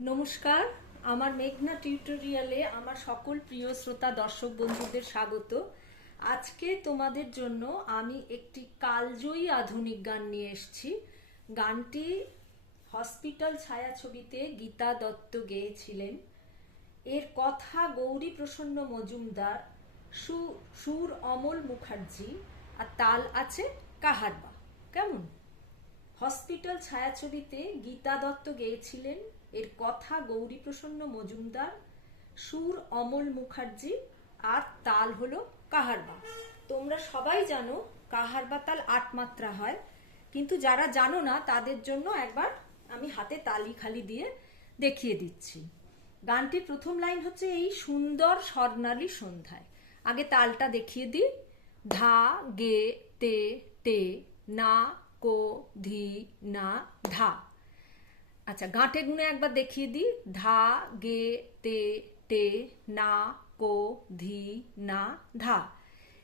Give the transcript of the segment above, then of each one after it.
নমস্কার, আমার মেঘনা টিউটোরিয়ালে আমার সকল প্রিয় শ্রোতা দর্শক বন্ধুদের স্বাগত। আজকে তোমাদের জন্য আমি একটি কালজয়ী আধুনিক গান নিয়ে এসেছি। গানটি হসপিটাল ছায়াছবিতে গীতা দত্ত গেয়েছিলেন। এর কথা গৌরী প্রসন্ন মজুমদার, সু- সুর অমল মুখার্জি আর তাল আছে কাহারবা। কেমন? হসপিটাল ছায়াছবিতে গীতা দত্ত গেয়েছিলেন। এর কথা গৌরীপ্রসন্ন মজুমদার, সুর অমল মুখার্জি আর তাল হলো কাহারবা তোমরা সবাই জানো কাহারবা তাল আট মাত্রা হয়, কিন্তু যারা জানো না তাদের জন্য একবার আমি হাতে তালি খালি দিয়ে দেখিয়ে দিচ্ছি। গানটির প্রথম লাইন হচ্ছে এই সুন্দর স্বর্ণালী সন্ধ্যায়। আগে তালটা দেখিয়ে দিই। ধা, গে, তে টে না, কো, ধি, না, ধা। আচ্ছা গাঁটে গুনে একবার দেখিয়ে দিই। ধা, গে, তে টে না, কো, ধি, না, ধা।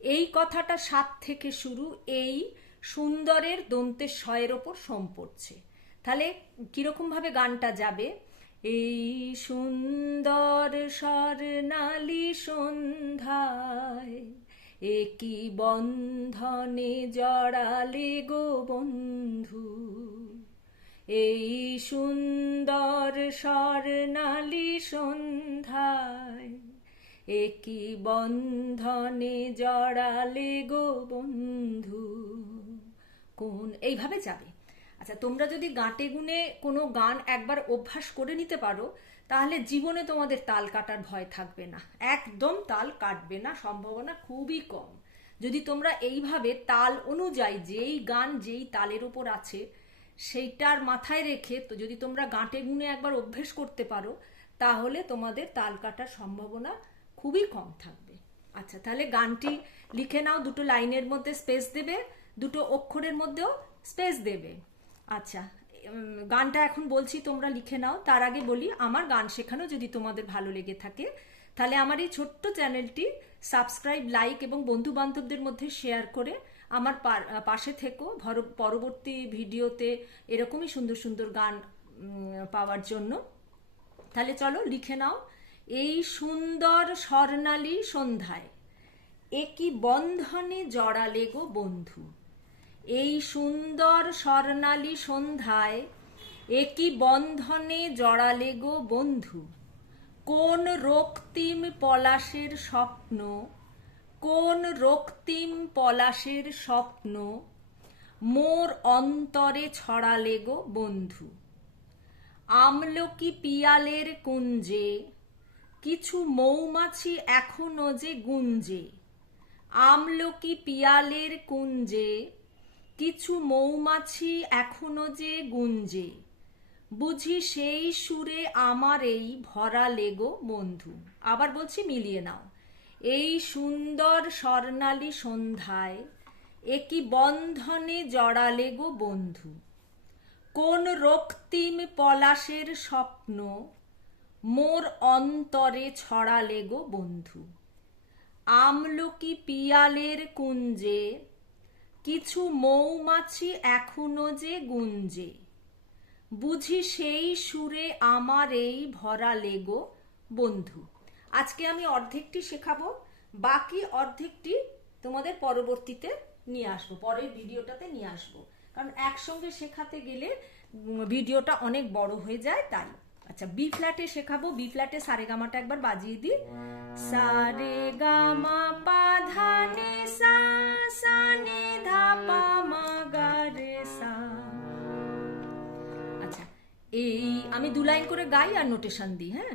এই কথাটা সাত থেকে শুরু, এই সুন্দরের দন্তের শয়ের ওপর সোম পড়ছে। তাহলে কীরকম ভাবে গানটা যাবে? এই সুন্দর স্বর্ণালী সন্ধ্যায় একই বন্ধনে জড়ালে গো বন্ধু। এই সুন্দর স্বর্ণালী সন্ধ্যায় একই বন্ধনে জড়ালে গো বন্ধু। কোন এইভাবে যাবে। আচ্ছা তোমরা যদি গাঁটে গুনে কোনো গান একবার অভ্যাস করে নিতে পারো, তাহলে জীবনে তোমাদের তাল কাটার ভয় থাকবে না। একদম তাল কাটবে না, সম্ভাবনা খুবই কম। যদি তোমরা এইভাবে তাল অনুযায়ী যেই গান যেই তালের উপর আছে সেইটার মাথায় রেখে তো যদি তোমরা গাঁটে গুনে একবার অভ্যেস করতে পারো, তাহলে তোমাদের তাল কাটার সম্ভাবনা খুবই কম থাকবে। আচ্ছা তাহলে গানটি লিখে নাও, দুটো লাইনের মধ্যে স্পেস দেবে, দুটো অক্ষরের মধ্যেও স্পেস দেবে। আচ্ছা গানটা এখন বলছি, তোমরা লিখে নাও। তার আগে বলি, আমার গান শেখানো যদি তোমাদের ভালো লেগে থাকে, তাহলে আমার এই ছোট্ট চ্যানেলটি সাবস্ক্রাইব, লাইক এবং বন্ধু বান্ধবদের মধ্যে শেয়ার করে আমার পাশে থেকো। পরবর্তী ভিডিওতে এরকমই সুন্দর সুন্দর গান পাওয়ার জন্য। তাহলে চলো লিখে নাও। এই সুন্দর স্বর্ণালী সন্ধ্যায় একই বন্ধনে জড়ালে গো বন্ধু? এই সুন্দর স্বর্ণালী সন্ধ্যায় একই বন্ধনে জড়ালে গো বন্ধু? কোন রক্তিম পলাশের স্বপ্ন কোন রক্তিম পলাশের স্বপ্ন? মোর অন্তরে ছড়ালে গো বন্ধু। আমলকি পিয়ালের কুঞ্জে, কিছু মৌমাছি এখনও যে গুঞ্জে। আমলকি পিয়ালের কুঞ্জে, কিছু মৌমাছি এখনও যে গুঞ্জে। বুঝি সেই সুরে আমার এই ভরা লেগো বন্ধু। আবার বলছি মিলিয়ে নাও। এই সুন্দর স্বর্ণালী সন্ধ্যায় একই বন্ধনে জড়ালে গো বন্ধু। কোন রক্তিম পলাশের স্বপ্ন মোর অন্তরে ছড়ালে গো বন্ধু। আমলকি পিয়ালের কুঞ্জে কিছু মৌমাছি এখনও যে গুঞ্জে। বুঝি সেই সুরে আমার এই ভরা লেগো বন্ধু। আজকে আমি অর্ধেকটি শেখাবো, বাকি অর্ধেকটি তোমাদের পরবর্তীতে নিয়ে আসব, পরের ভিডিওটাতে নিয়ে আসব। কারণ একসঙ্গে শেখাতে গেলে ভিডিওটা অনেক বড় হয়ে যায় তাই। আচ্ছা বি ফ্ল্যাটে শেখাবো বি ফ্ল্যাটে সারে গামাটা একবার বাজিয়ে দিই। সারে গামা পা ধা নি সা সা নি ধা পা মা গা রে সা। আচ্ছা এই আমি দু লাইন করে গাই আর নোটেশন দিই হ্যাঁ?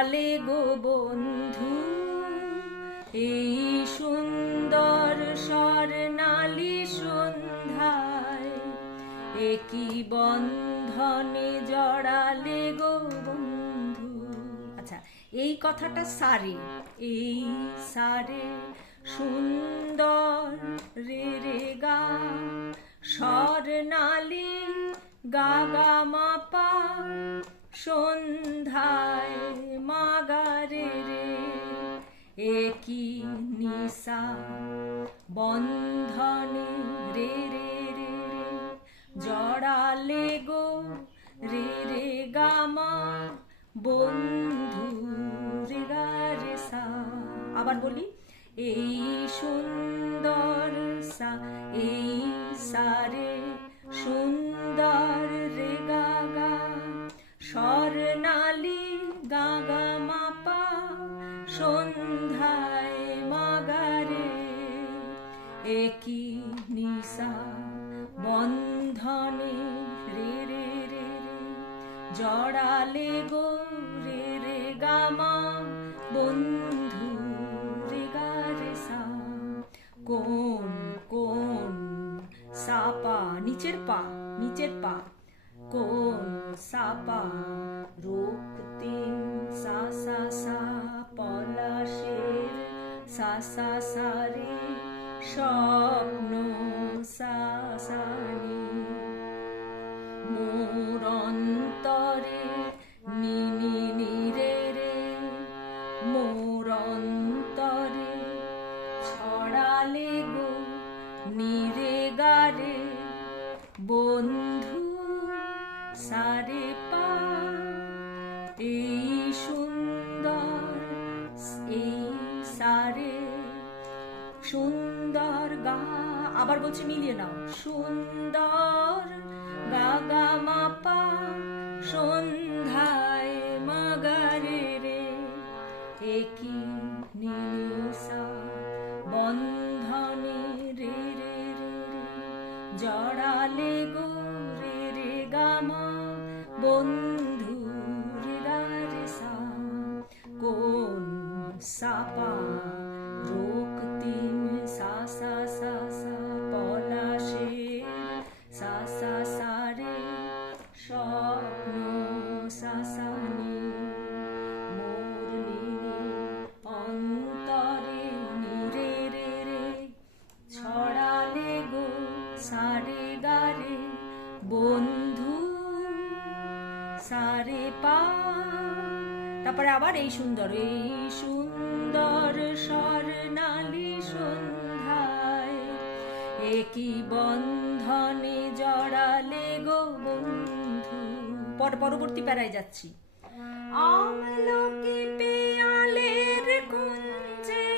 ছড়ালে গো বন্ধু, এই সুন্দর স্বর্ণালী সন্ধ্যায় একই বন্ধনে জড়ালে গো বন্ধু। আচ্ছা এই কথাটা সারে, এই সারে, সুন্দর রে রে গা, স্বর্ণালী গা গা মাপা সন্ধ্যায় বন্ধনে রে রে রে রে, জড়ালে গো রে রে গামা। বন্ধু রে গা রে সা। আবার বলি এই সুন্দর সা, এই সারে সুন্দর একই নিশা? বন্ধনে রে রে রে রে। জড়ালে গো, রে রে গামা বন্ধু রে, গা রে, সা। কোন কোন সাপা? নিচের পা নিচের পা। কোন সাপা? রক্তিম সা সা সা, পলাশের সা সা সা রে। স্বপ্ন সা সা নি মোর অন্তরে নি নি নি রে রে। মোর অন্তরে ছড়ালে গো নিরে গারে। বন্ধু সারে আবার বলছি, মিলিয়ে নাও। সুন্দর গা গা মাপা সন্ধ্যায় মাগারে রে, একই নিশা বন্ধনে রে রে রে রে। জড়ালে গো রে রে গামা বন্ধু রে সা কোন সাপা রক্তিম সা সারে গারে বন্ধু, সারে পা। তারপরে আবার এই সুন্দর এই সুন্দর স্বর্ণালী সন্ধ্যায় একই বন্ধনে জড়ালে গো বন্ধু। পর, পরবর্তী প্যারায় যাচ্ছি। আমলকি পেয়ালের কুঞ্জে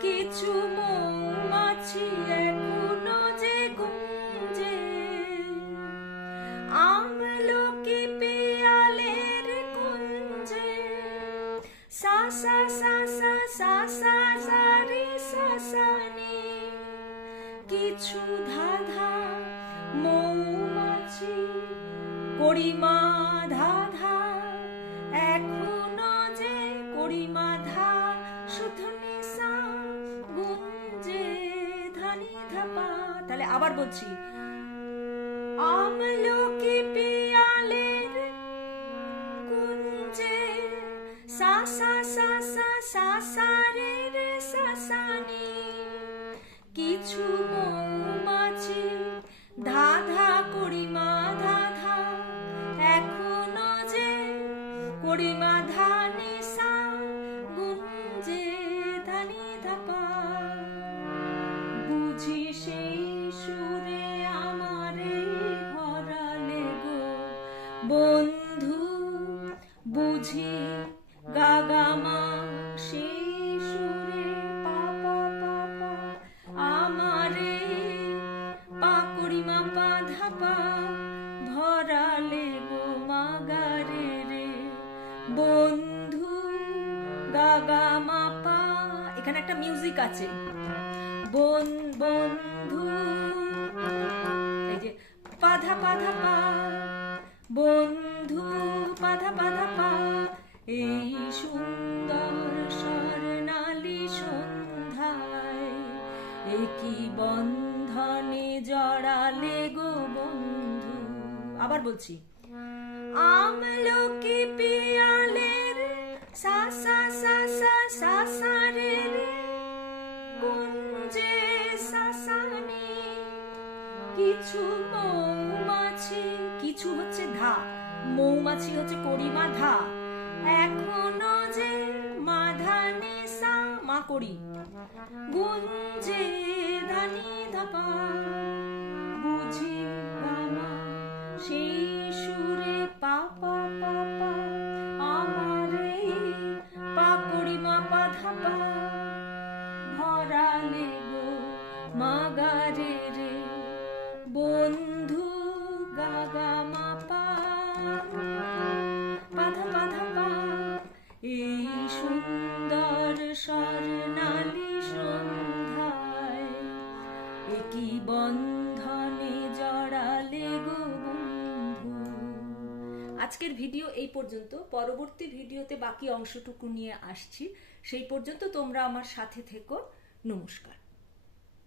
কিছু মৌমাছি এখনও। সা কিছু ধাধা, মৌমাছি, করিমা ধাধা। এখনও যে করিমা ধা শুধু নিশা, গুঞ্জে ধানি ধাপা তাহলে আবার বলছি কিছু মৌমাছি ধা ধা করিমা ধা ধা এখনও যে করিমা ধা নিশা গুঞ্জে আছে। বন, বন্ধু, এই যে পাধা পাধা, পা। বন্ধু, পাধা পাধা, পা। এই সুন্দর স্বর্ণালী সন্ধ্যায় একই বন্ধনে জড়ালে গো বন্ধু। আবার বলছি। আমলকি পিয়ালের সা সা সা সা সা সা রে কিছু মৌমাছি, কিছু হচ্ছে ধা মৌমাছি হচ্ছে করিমা ধা এখনও যে মাধা নিসা মা করি গুঞ্জে ধানি ধাপা। আজকের ভিডিও এই পর্যন্ত। পরবর্তী ভিডিওতে বাকি অংশটুকু নিয়ে আসছি। সেই পর্যন্ত তোমরা আমার সাথে থেকো। নমস্কার।